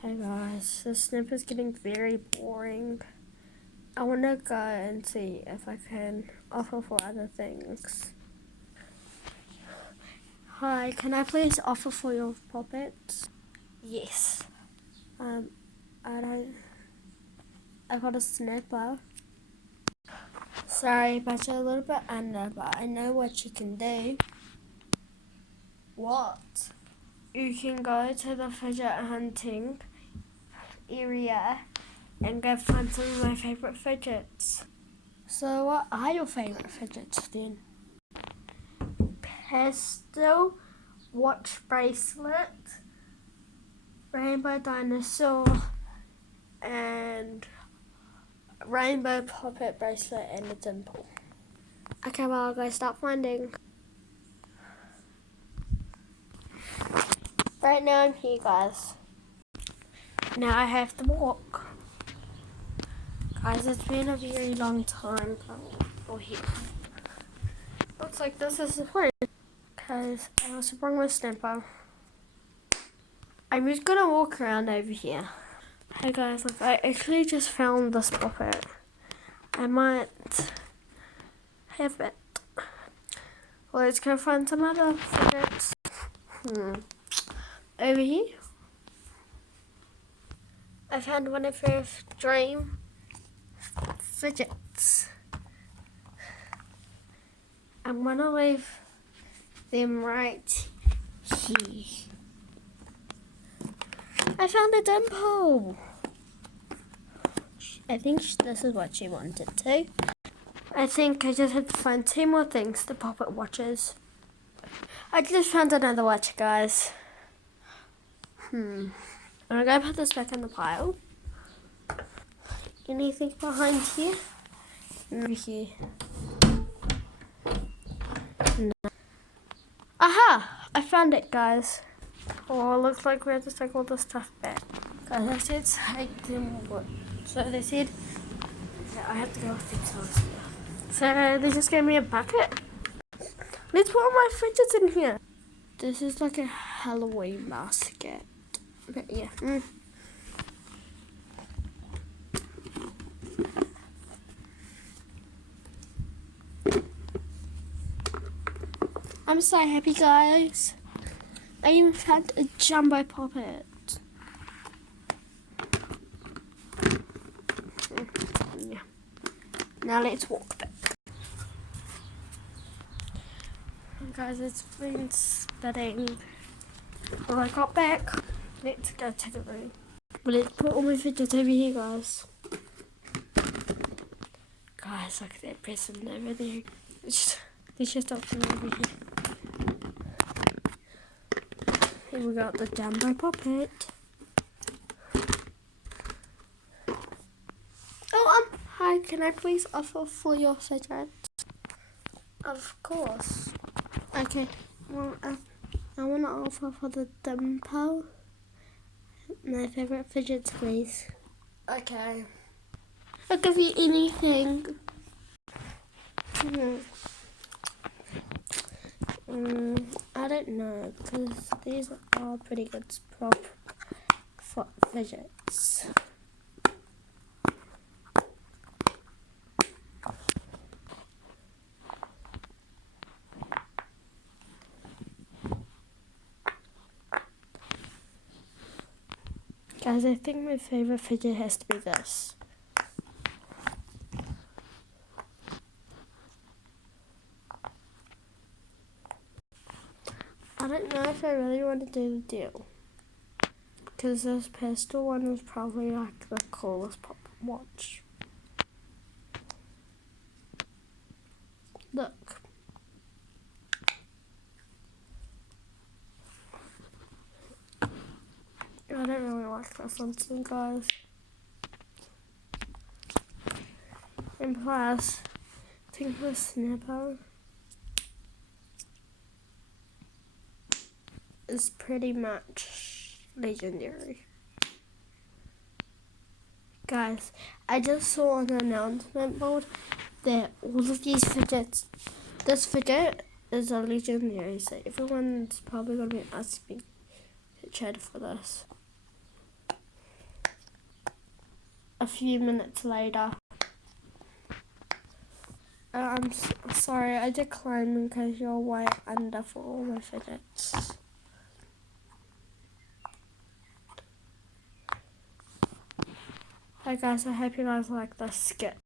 Hey guys, this snip is getting very boring. I want to go and see if I can offer for other things. Hi, can I please offer for your puppets? Yes. I got a snipper. Sorry, but you're a little bit under, but I know what you can do. What? You can go to the fidget hunting area and go find some of my favourite fidgets. So what are your favourite fidgets then? Pastel, watch bracelet, rainbow dinosaur, and rainbow puppet bracelet and a dimple. Okay, well I'll go start finding. Right now I'm here, guys. Now I have to walk. Guys, it's been a very long time for here. Looks like this is the place. Because I also brought my stamper. I'm just gonna walk around over here. Hey guys, look, I actually just found this puppet. I might have it. Well, let's go find some other fidgets. Over here. I found one of her dream fidgets. I'm gonna leave them right here. I found a dimple. I think this is what she wanted to. I think I just had to find 2 more things to puppet watches. I just found another watch, guys. I'm gonna put this back in the pile. Anything behind here? Over here. No. Aha! I found it, guys. Oh, it looks like we have to take all the stuff back. Guys, I said take them all. So they said that I have to go with themselves here. So they just gave me a bucket. Let's put all my fidgets in here. This is like a Halloween basket. But yeah. I'm so happy, guys. I even found a jumbo puppet. Yeah. Now let's walk back. Guys, it's been spitting. Well, I got back. Let's go to the room. Well, let's put all my fidgets over here, guys. Guys, look at that present over there. Let's just open it over here. Here we got the jumbo puppet. Oh, hi, can I please offer for your fidget? Of course. Okay, well, I want to offer for the dimple. My favourite fidgets, please. Okay. I'll give you anything. I don't know, because these are pretty good prop for fidgets. Guys, I think my favourite fidget has to be this. I don't know if I really want to do the deal. Because this pastel one was probably like the coolest pop watch. Look. I don't really like this one, so guys. And plus, I think the snapper is pretty much legendary. Guys, I just saw on the announcement board that all of these fidgets, this fidget is a legendary, so everyone's probably going to be asking to chat for this. a few minutes later. I'm sorry, I declined because you're way under for all my fidgets. Hi guys, I hope you guys like this skit.